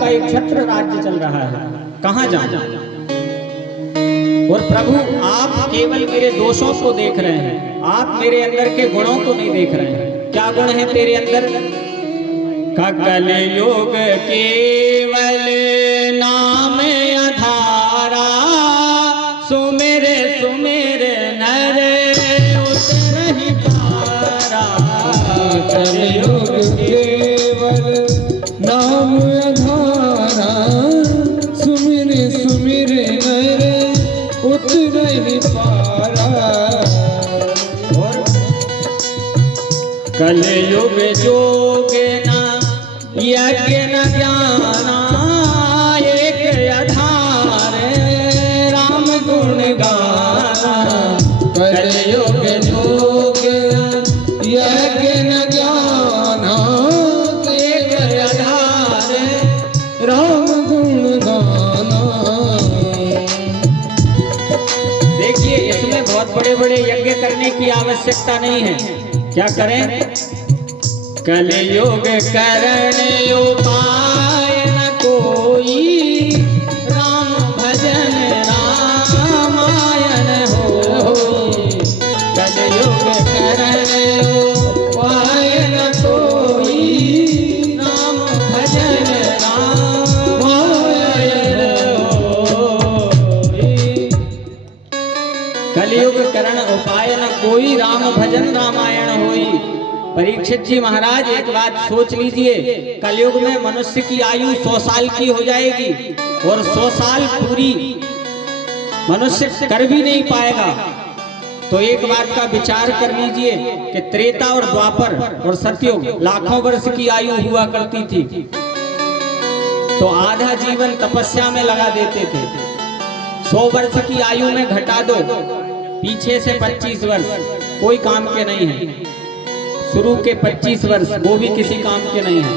आपका एक छत्र राज्य चल रहा है, कहाँ जाऊं? और प्रभु आप केवल मेरे दोषों को देख रहे हैं, आप मेरे अंदर के गुणों को नहीं देख रहे हैं। क्या गुण है तेरे अंदर? कल युग केवल नाम आधारा, सुमिर सुमिर नर उतरहि पारा। कलयुग केवल नाम आधारा, सुमिर सुमिर नर उतरहि पारा। और कलयुग जोग न यज्ञ न ज्ञाना, एक आधार राम गुण गाना। कलयुग जोग यज्ञ न ज्ञाना, एक आधार राम गुण गाना। देखिए, इसमें बहुत बड़े बड़े यज्ञ करने की आवश्यकता नहीं है। क्या करें? कलयुग करण उपाय न कोई, राम भजन रामायण होई। कलयुग करण उपाय न कोई, राम भजन रामायण होई। कलयुग करण उपाय न कोई, राम भजन रामायण होई। परीक्षित जी महाराज, एक बात सोच लीजिए, कलयुग में मनुष्य की आयु 100 साल की हो जाएगी और 100 साल पूरी मनुष्य कर भी नहीं पाएगा। तो एक बात का विचार कर लीजिए कि त्रेता और द्वापर और सतयुग लाखों वर्ष की आयु हुआ करती थी, तो आधा जीवन तपस्या में लगा देते थे। 100 वर्ष की आयु में घटा दो, पीछे से 25 वर्ष कोई काम के नहीं है, शुरू के 25 वर्ष वो भी किसी काम के नहीं है,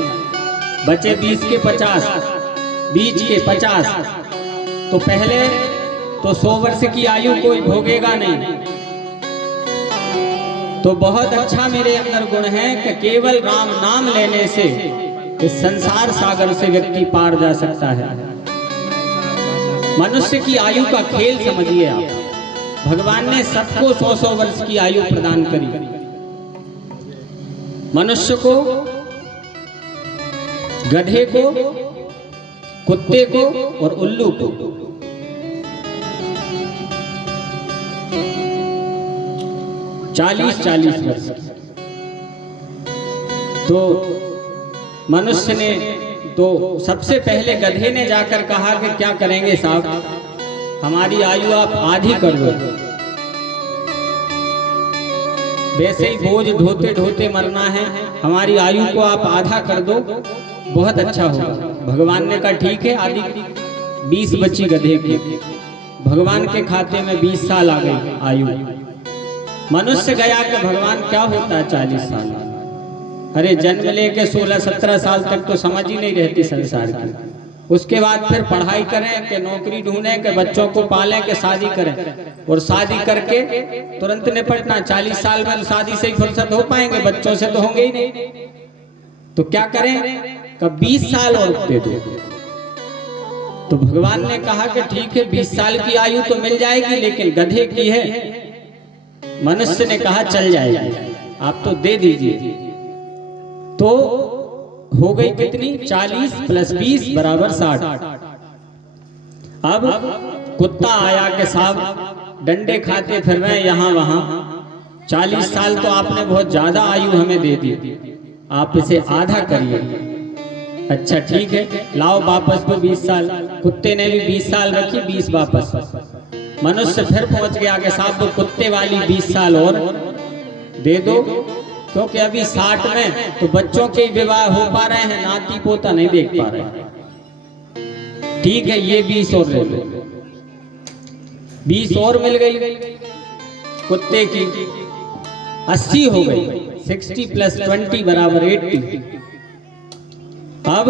बचे 20 के 50, बीच के 50। तो पहले तो 100 वर्ष की आयु कोई भोगेगा नहीं। तो बहुत अच्छा मेरे अंदर गुण है कि केवल राम नाम लेने से इस संसार सागर से व्यक्ति पार जा सकता है। मनुष्य की आयु का खेल समझिए आप। भगवान ने सबको 100-100 वर्ष की आयु प्रदान करी, मनुष्य को, गधे को, कुत्ते को और उल्लू को। चालीस वर्ष। तो मनुष्य ने तो सबसे पहले गधे ने जाकर कहा कि क्या करेंगे साहब, हमारी आयु आप आधी कर दो, वैसे ही बोझ ढोते ढोते मरना है, हमारी आयु को आप आधा कर दो, बहुत अच्छा होगा। भगवान ने कहा ठीक है, आधी 20 बची गधे की। भगवान के खाते में 20 साल आ गई आयु। मनुष्य गया कि भगवान क्या होता है 40 साल? अरे जन्म लेके 16-17 साल तक तो समझ ही नहीं रहती संसार की। उसके बाद फिर पढ़ाई करें कि नौकरी ढूंढें कि बच्चों को पालें कि शादी करें, और शादी करके तुरंत निपटना। 40 साल में शादी से ही फुर्सत हो पाएंगे, बच्चों से तो होंगे ही नहीं। तो क्या करें? कब 20 साल और दे दो। तो भगवान ने कहा कि ठीक है 20 साल की आयु तो मिल जाएगी, लेकिन गधे की है। मनुष्य ने कहा चल जाएगी, आप तो दे दीजिए। तो हो गई कितनी? 40 + 20 = 60। अब कुत्ता आया कि साहब डंडे खाते फिर रहे हैं यहाँ वहां, 40 साल तो आपने बहुत ज्यादा आयु हमें दे दी, आप इसे आधा करिए। अच्छा ठीक है, लाओ वापस तो 20 साल। कुत्ते ने भी 20 साल रखी, 20 वापस। मनुष्य फिर पहुंच गया कि साहब वो कुत्ते वाली 20 साल और दे दो, क्योंकि अभी 60 में तो बच्चों के विवाह हो पा रहे हैं, नाती पोता नहीं देख पा रहे। ठीक है, ये 20 और ले लो। 20 और मिल गई कुत्ते की, 80 हो गई। 60 + 20 = 80। अब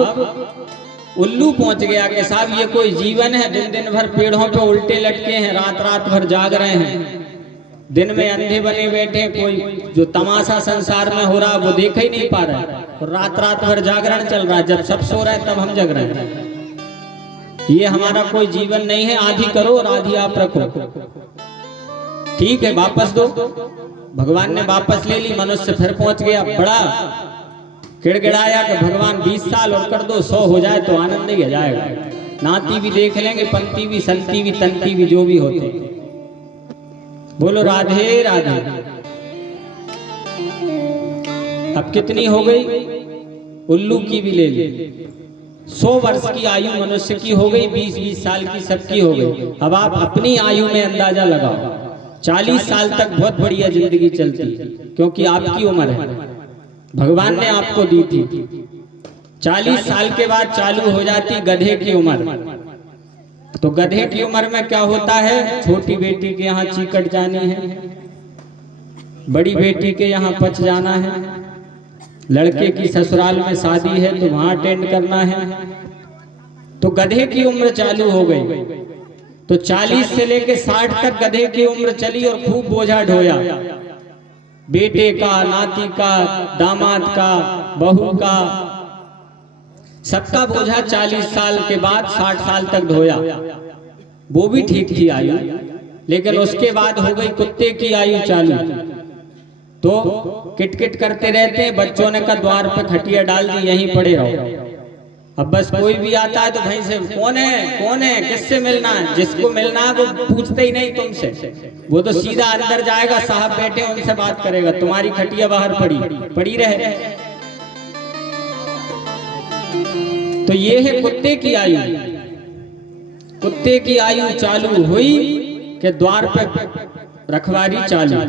उल्लू पहुंच गया कि साहब ये कोई जीवन है? दिन दिन भर पेड़ों पे उल्टे लटके हैं, रात रात भर जाग रहे हैं, दिन में अंधे बने बैठे, कोई जो तमाशा संसार में हो रहा वो देख ही नहीं पा रहा है, और रात रात भर जागरण चल रहा है। जब सब सो रहे हैं तब हम जग रहे हैं। ये हमारा कोई जीवन नहीं है, आधी करो और आधी आप रखो। ठीक है, वापस दो। भगवान ने वापस ले ली। मनुष्य फिर पहुंच गया, बड़ा गिड़गिड़ाया कि भगवान 20 साल और कर दो, 100 हो जाए तो आनंद ही आ जाएगा। नाती भी देख लेंगे, पंती भी, संती भी, तंती भी, जो भी होते। बोलो राधे राधे। अब कितनी हो गई? उल्लू की भी ले ली। 100 वर्ष की आयु मनुष्य की हो गई, 20-20 साल की सबकी हो गई। अब आप अपनी आयु में अंदाजा लगाओ। 40 साल तक बहुत बढ़िया जिंदगी चलती, क्योंकि आपकी उम्र है, भगवान ने आपको दी थी। 40 साल के बाद चालू हो जाती गधे की उम्र। तो गधे की उम्र में क्या होता है? छोटी बेटी के यहाँ चीकट जानी है, बड़ी बेटी के यहाँ पच जाना है, लड़के की ससुराल में शादी है तो वहां अटेंड करना है। तो गधे की उम्र चालू हो गई। तो 40 से लेके 60 तक गधे की उम्र चली और खूब बोझा ढोया, बेटे का, नाती का, दामाद का, बहू का, सबका बोझा 40 साल के बाद 60 साल तक ढोया। वो भी ठीक थी आयु, लेकिन उसके बाद हो गई कुत्ते की आयु चालू। तो किटकिट करते रहते हैं, बच्चों ने का द्वार पे खटिया डाल दी, यहीं पड़े रहो। अब बस कोई भी आता है तो भाई से कौन है, किससे मिलना है? जिसको मिलना है वो पूछते ही नहीं तुमसे, वो तो सीधा अंदर जाएगा, साहब बैठे उनसे बात करेगा। तुम्हारी खटिया बाहर पड़ी रहे। तो ये है कुत्ते की आयु। कुत्ते की आयु चालू हुई कि द्वार पे रखवारी चालू।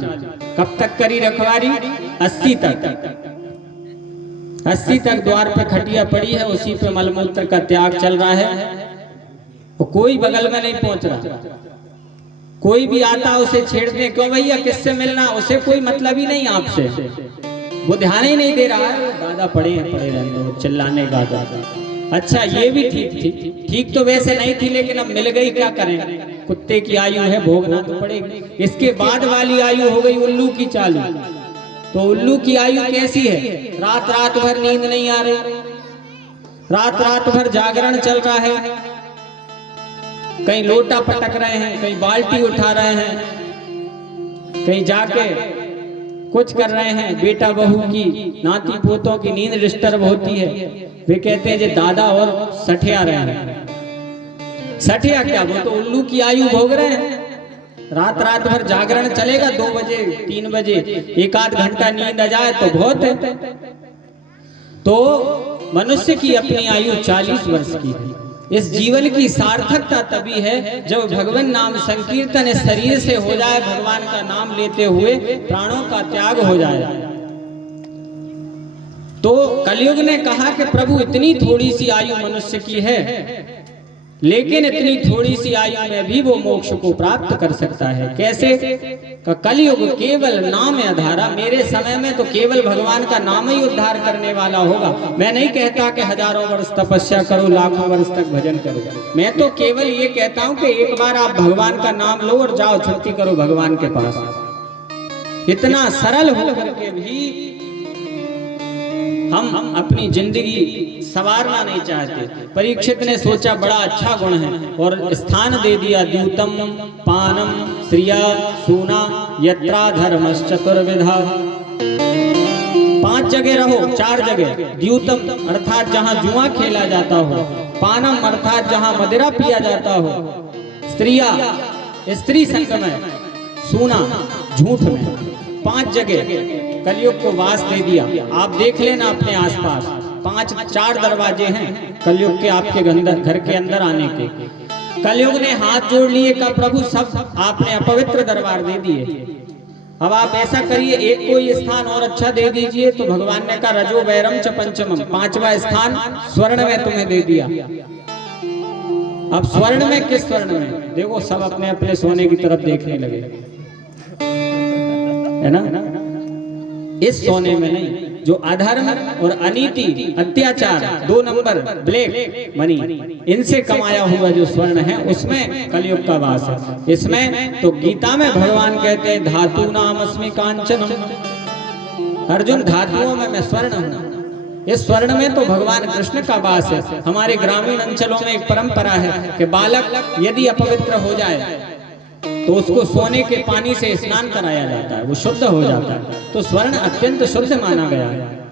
कब तक करी रखवारी? 80 तक। 80 तक द्वार पे खटिया पड़ी है, उसी पे मलमूत्र का त्याग चल रहा है। तो कोई बगल में नहीं पहुंच रहा। कोई भी आता उसे छेड़ते, क्यों भैया किससे मिलना? उसे कोई मतलब ही नहीं आपसे, वो ध्यान ही नहीं दे रहा है। दादा पड़े रहने दो, चिल्लाने का दादा। अच्छा, ये भी ठीक थी। ठीक तो वैसे नहीं थी, लेकिन अब मिल गई, क्या करें? कुत्ते की आयु है, भोगना तो पड़ेगी। इसके बाद वाली आयु हो गई उल्लू की चालू। तो उल्लू की आयु कैसी है? रात रात भर नींद नहीं आ रही, रात रात भर जागरण चल रहा है, कहीं लोटा पटक रहे हैं, कहीं बाल्टी उठा रहे हैं, कहीं जाके कुछ कर रहे हैं। बेटा बहू की, नाती पोतों की नींद डिस्टर्ब होती है। वे कहते हैं जे दादा और सठिया रहे हैं। सठिया क्या? वो तो उल्लू की आयु भोग रहे हैं। रात रात भर जागरण चलेगा, 2 बजे 3 बजे 1-8 घंटा नींद आ जाए तो बहुत है। तो मनुष्य की अपनी आयु 40 वर्ष की है। इस जीवन की सार्थकता तभी है जब भगवान नाम संकीर्तन इस शरीर से हो जाए, भगवान का नाम लेते हुए प्राणों का त्याग हो जाए। तो कलयुग ने कहा कि प्रभु इतनी थोड़ी सी आयु मनुष्य की है, लेकिन इतनी थोड़ी सी आयु में भी वो मोक्ष को प्राप्त कर सकता है। कैसे? कलयुग केवल नाम आधारा। मेरे समय में तो केवल भगवान का नाम ही उद्धार करने वाला होगा। मैं नहीं कहता कि हजारों वर्ष तपस्या करो, लाखों वर्ष तक भजन करो। मैं तो केवल ये कहता हूँ कि एक बार आप भगवान का नाम लो और जाओ छुट्टी करो भगवान के पास। इतना सरल होकर के भी हम अपनी जिंदगी संवारना नहीं चाहते। परीक्षित ने सोचा बड़ा अच्छा गुण है और स्थान दे दिया। द्यूतम पानम श्रिया सूना यत्रा धर्मश्चतुर्विधा। 5 जगह रहो, 4 जगह। द्यूतम अर्थात जहाँ जुआ खेला जाता हो, पानम अर्थात जहाँ मदिरा पिया जाता हो, स्त्रिया स्त्री संग में, सूना झूठ में। 5 जगह कलयुग को वास दे दिया। आप देख लेना अपने आसपास, 4 दरवाजे हैं कलयुग के आपके घर के अंदर आने के। कलयुग ने हाथ जोड़ लिए का प्रभु सब आपने अपवित्र दरबार दे दिए। अब आप ऐसा करिए, एक कोई स्थान और अच्छा दे दीजिए। तो भगवान ने कहा रजो वैरम च पंचमम, 5वां स्थान स्वर्ण में तुम्हें दे दिया। अब स्वर्ण में, किस स्वर्ण में? देखो सब अपने अपने सोने की तरफ देखने लगे, है ना? इस सोने में नहीं, जो अधर्म और अनीति, अत्याचार, 2 नंबर ब्लैक मनी, इनसे कमाया हुआ जो स्वर्ण है, उसमें कलयुग का वास है। इसमें तो गीता में भगवान कहते हैं धातु नाम अस्मि कांचनम। अर्जुन, धातुओं में मैं स्वर्ण हूं। इस स्वर्ण में तो भगवान कृष्ण का वास है। हमारे ग्रामीण अंचलों में एक परंपरा है कि बालक यदि अपवित्र हो जाए तो उसको सोने के पानी से स्नान कराया जाता है, वो शुद्ध हो जाता है। तो स्वर्ण अत्यंत शुद्ध माना गया है।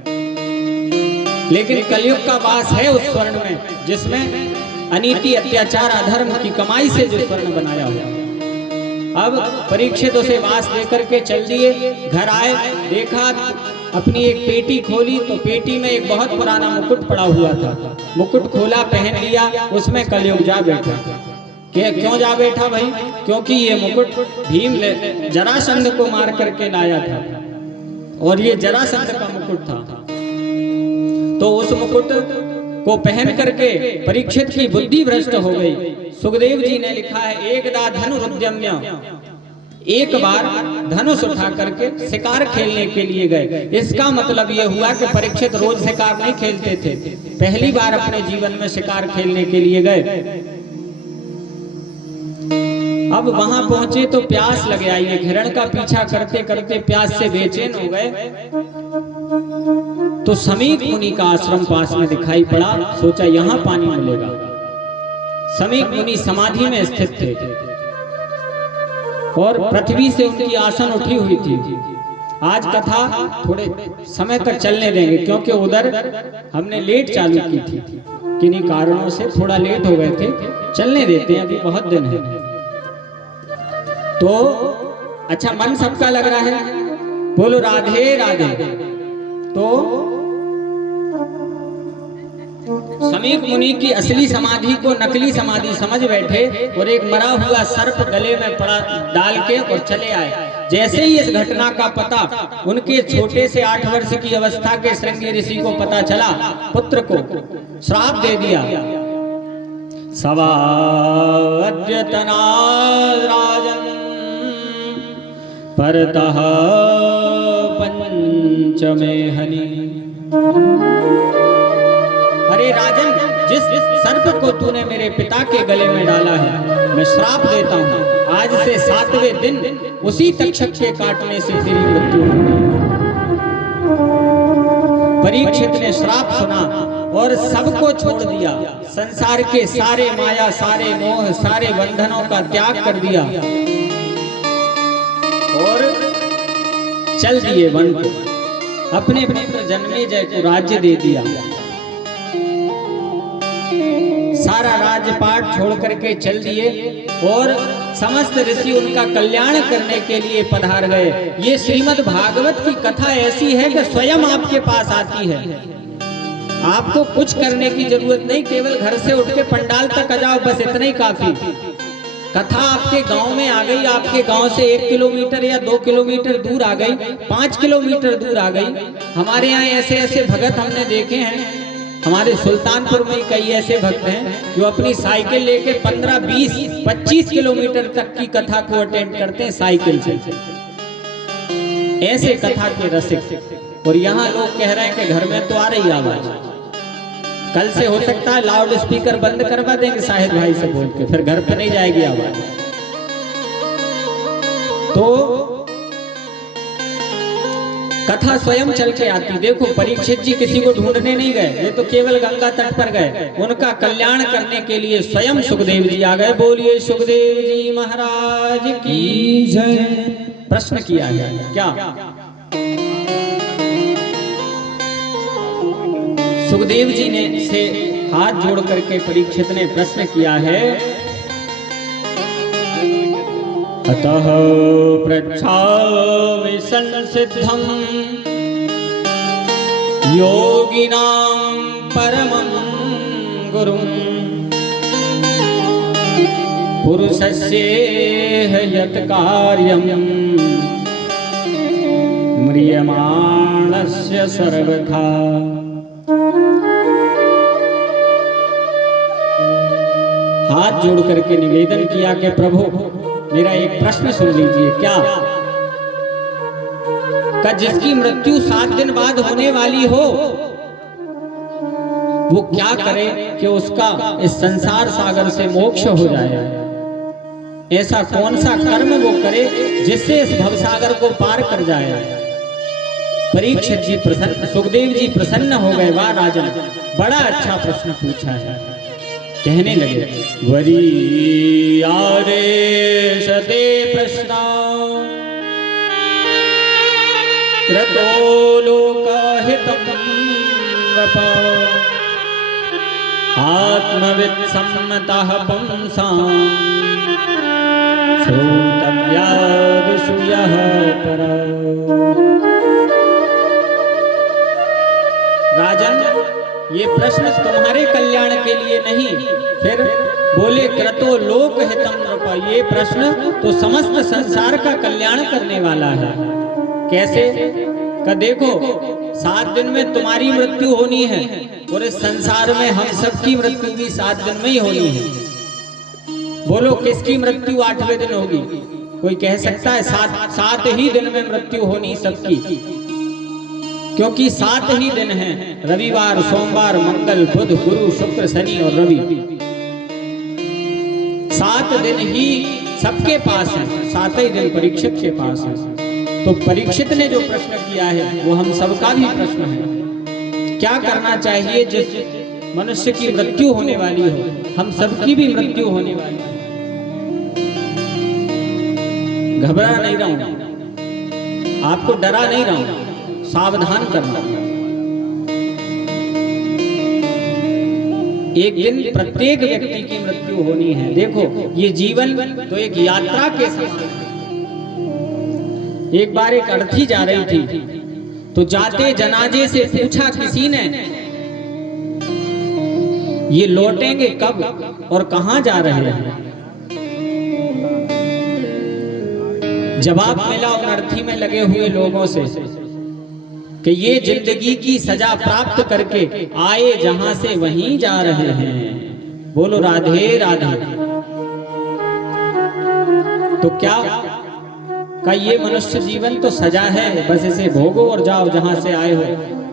लेकिन कलयुग का वास है उस स्वर्ण में जिसमें अनीति, अत्याचार, अधर्म की कमाई से जो स्वर्ण बनाया हुआ। अब परीक्षित उसे वास लेकर के चल दिए, घर आए, देखा, अपनी एक पेटी खोली तो पेटी में एक बहुत पुराना मुकुट पड़ा हुआ था। मुकुट खोला, पहन लिया, उसमें कलयुग जा बैठा। क्यों जा बैठा भाई? क्योंकि ये मुकुट भीम जरासंध को मार करके लाया था और ये जरासंध का मुकुट था। तो उस मुकुट को पहन करके परीक्षित की बुद्धि भ्रष्ट हो गई। सुखदेव जी ने लिखा है, एकदा धनुरुद्यम्य, एक बार धनुष उठा करके शिकार खेलने के लिए गए। इसका मतलब यह हुआ कि परीक्षित रोज शिकार नहीं खेलते थे, पहली बार अपने जीवन में शिकार खेलने के लिए गए। अब वहां पहुंचे तो प्यास लग आई है। हिरण का पीछा करते करते प्यास से बेचैन हो गए तो समीक मुनि का आश्रम पास में दिखाई पड़ा। सोचा यहां पानी मिलेगा। समीक मुनि समाधि में स्थित थे और पृथ्वी से उनकी आसन उठी हुई थी। आज कथा थोड़े समय तक चलने देंगे क्योंकि उधर हमने लेट चालू की थी, किन्हीं कारणों से थोड़ा लेट हो गए थे। चलने देते हैं, अभी बहुत दिन है। तो अच्छा, मन सबका लग रहा है, बोलो राधे राधे। तो समीक मुनि की असली समाधि को नकली समाधि समझ बैठे और एक मरा हुआ सर्प गले में पड़ा डाल के और चले आए। जैसे ही इस घटना का पता उनके छोटे से 8 वर्ष की अवस्था के श्रृंगी ऋषि को पता चला, पुत्र को श्राप दे दिया। सवाद्यतना राजन परतः पंचमे हनि। अरे राजन, जिस सर्प को तूने मेरे पिता के गले में डाला है, मैं श्राप देता हूँ, आज से 7वें दिन उसी तक्षक के काटने से तेरी मृत्यु होगी। परीक्षित ने श्राप सुना और सबको छोड़ दिया। संसार के सारे माया, सारे मोह, सारे बंधनों का त्याग कर दिया और चल दिए वन को। अपने पुत्र जन्मेजय को राज्य दे दिया। सारा राजपाट छोड़ करके चल दिए और समस्त ऋषि उनका कल्याण करने के लिए पधार गए। ये श्रीमद् भागवत की कथा ऐसी है कि स्वयं आपके पास आती है। आपको कुछ करने की जरूरत नहीं, केवल घर से उठ के पंडाल तक आ जाओ, बस इतना ही काफी। कथा आपके गांव में आ गई, आपके गांव से 1 किलोमीटर या 2 किलोमीटर दूर आ गई, 5 किलोमीटर दूर आ गई। हमारे यहाँ ऐसे ऐसे भगत हमने देखे हैं। हमारे सुल्तानपुर में कई ऐसे भक्त हैं जो अपनी साइकिल लेके 15, 20, 25 किलोमीटर तक की कथा को अटेंड करते हैं साइकिल से। ऐसे कथा के रसिक। और यहाँ लोग कह रहे हैं कि घर में तो आ रही आवाज, कल से हो सकता है लाउड स्पीकर बंद करवा देंगे शाहिद भाई से बोल के, फिर घर पे नहीं जाएगी आवाज। तो कथा स्वयं चल के आती। देखो परीक्षित जी किसी को ढूंढने नहीं गए, ये तो केवल गंगा तट पर गए। उनका कल्याण करने के लिए स्वयं सुखदेव जी आ गए। बोलिए सुखदेव जी महाराज की जय। प्रश्न किया गया क्या? सुखदेव जी ने से हाथ जोड़ करके परीक्षित ने प्रश्न किया है, अतः पृच्छामि संसिद्धं योगिनां परमं गुरुं पुरुषस्येह यत् कार्यं म्रियमाणस्य सर्वथा। हाथ जोड़ करके निवेदन किया कि प्रभु मेरा एक प्रश्न सुन लीजिए। क्या? कि जिसकी मृत्यु 7 दिन बाद होने वाली हो वो क्या करे कि उसका इस संसार सागर से मोक्ष हो जाए? ऐसा कौन सा कर्म वो करे जिससे इस भवसागर को पार कर जाए? परीक्षित जी प्रसन्न, सुखदेव जी प्रसन्न हो गए, वाह राजन बड़ा अच्छा प्रश्न पूछा है। कहने लगे वरी आरे सते प्रश्न क्रतो लोकहितं वप आत्मवित् सम्मतः पुंसां श्रोतव्या विषयः परा। राजन ये प्रश्न तुम्हारे कल्याण के लिए नहीं, फिर बोले क्रतो लोक हितम नृपा, ये प्रश्न तो समस्त संसार का कल्याण करने वाला है। कैसे का देखो, 7 दिन में तुम्हारी मृत्यु होनी है और इस संसार में हम सबकी मृत्यु भी 7 दिन में ही होनी है। बोलो किसकी मृत्यु 8वें दिन होगी? कोई कह सकता है 7 ही दिन में मृत्यु होनी सबकी, क्योंकि 7 ही दिन हैं, रविवार, सोमवार, मंगल, बुध, गुरु, शुक्र, शनि और रवि। 7 दिन ही सबके पास है, 7 ही दिन परीक्षित के पास है। तो परीक्षित ने जो प्रश्न किया है वो हम सबका भी प्रश्न है। क्या करना चाहिए जिस मनुष्य की मृत्यु होने वाली हो, हम सबकी भी मृत्यु होने वाली है। घबरा नहीं रहा हूं, आपको डरा नहीं रहा हूं, सावधान करना। एक दिन प्रत्येक व्यक्ति की मृत्यु होनी है। देखो ये जीवन तो एक यात्रा के समान है। एक बार एक अर्थी जा रही थी, तो जाते जनाजे से पूछा किसी ने, ये लौटेंगे कब और कहां जा रहे हैं? जवाब मिला उन अर्थी में लगे हुए लोगों से कि ये जिंदगी की सजा प्राप्त करके आए जहां से वहीं जा रहे हैं। बोलो राधे राधे। तो क्या का ये मनुष्य जीवन तो सजा है, बस इसे भोगो और जाओ जहां से आए हो।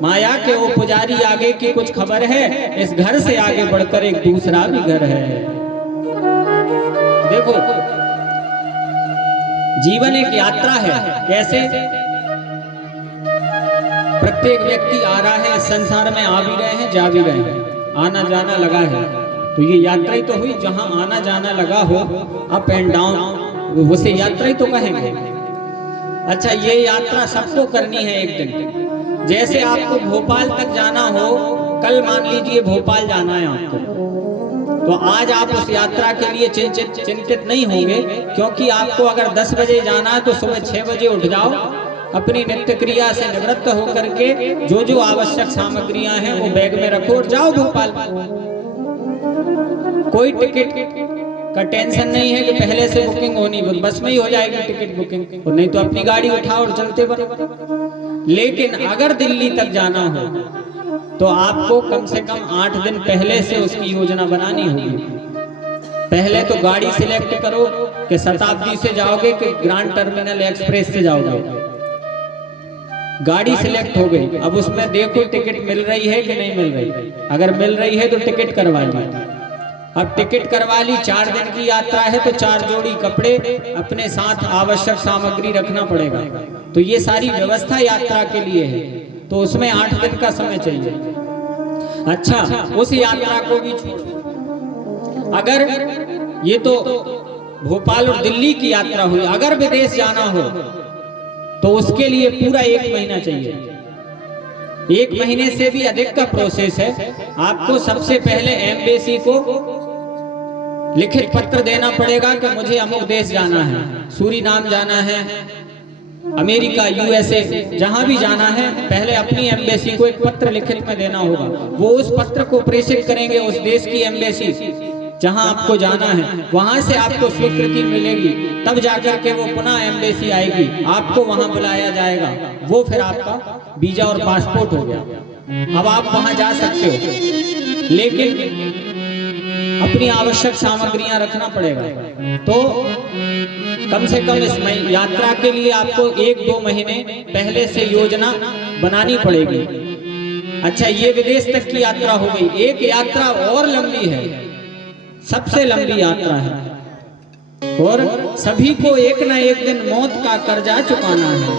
माया के वो पुजारी आगे की कुछ खबर है, इस घर से आगे बढ़कर एक दूसरा भी घर है। देखो जीवन एक यात्रा है। कैसे? प्रत्येक व्यक्ति आ रहा है, संसार में आ भी रहे हैं, जा भी रहे हैं, आना जाना लगा है। तो ये यात्रा ही तो हुई, जहां आना जाना लगा हो, अप एंड डाउन, उसे यात्रा ही तो कहेंगे। अच्छा ये यात्रा सबको करनी है एक दिन। जैसे आपको भोपाल तक जाना हो, कल मान लीजिए भोपाल जाना है आपको, तो आज आप उस यात्रा के लिए चिंतित नहीं होंगे, क्योंकि आपको अगर 10 बजे जाना है तो सुबह 6 बजे उठ जाओ, अपनी नित्य क्रिया से निवृत्त होकर के जो जो आवश्यक सामग्रियां हैं वो बैग में रखो और जाओ भोपाल। कोई टिकट का टेंशन नहीं है कि पहले से बुकिंग होनी, बस में ही हो जाएगी टिकट बुकिंग, और नहीं तो अपनी गाड़ी उठाओ और चलते बनो। लेकिन अगर दिल्ली तक जाना हो तो आपको कम से कम 8 दिन पहले से उसकी योजना बनानी होगी। पहले तो गाड़ी सिलेक्ट करो कि शताब्दी से जाओगे कि ग्रांड टर्मिनल एक्सप्रेस से जाओगे। गाड़ी सिलेक्ट हो गई, अब उसमें देखो टिकट मिल रही है कि नहीं मिल रही। अगर मिल रही है तो टिकट करवा ली। अब टिकट करवा ली, 4 दिन की यात्रा है तो 4 जोड़ी कपड़े, अपने साथ आवश्यक सामग्री रखना पड़ेगा। तो ये सारी व्यवस्था यात्रा के लिए है, तो उसमें 8 दिन का समय चाहिए। अच्छा उस यात्रा को भी छोड़ो। अगर ये तो भोपाल और दिल्ली की यात्रा हुई, अगर विदेश जाना हो तो उसके लिए पूरा 1 महीना चाहिए। 1 महीने से भी अधिक का प्रोसेस है। आपको सबसे पहले एम्बेसी को लिखित पत्र देना पड़ेगा कि मुझे अमुक देश जाना है, सूरीनाम जाना है, अमेरिका, यूएसए, जहां भी जाना है, पहले अपनी एम्बेसी को एक पत्र लिखित में देना होगा। वो उस पत्र को प्रेषित करेंगे उस देश की एम्बेसी जहां आपको जाना है, वहां से आपको स्वीकृति मिलेगी, तब जाकर के वो पुनः एम्बेसी आएगी, आपको वहां बुलाया जाएगा, वो फिर आपका वीजा और पासपोर्ट हो गया। अब आप वहां जा सकते हो, लेकिन अपनी आवश्यक सामग्रियां रखना पड़ेगा। तो कम से कम इस यात्रा के लिए आपको 1-2 महीने पहले से योजना बनानी पड़ेगी। अच्छा ये विदेश तक की यात्रा हो गई। एक यात्रा और लंबी है, सबसे लंबी यात्रा है, और सभी को एक ना एक दिन मौत का कर्जा चुकाना है।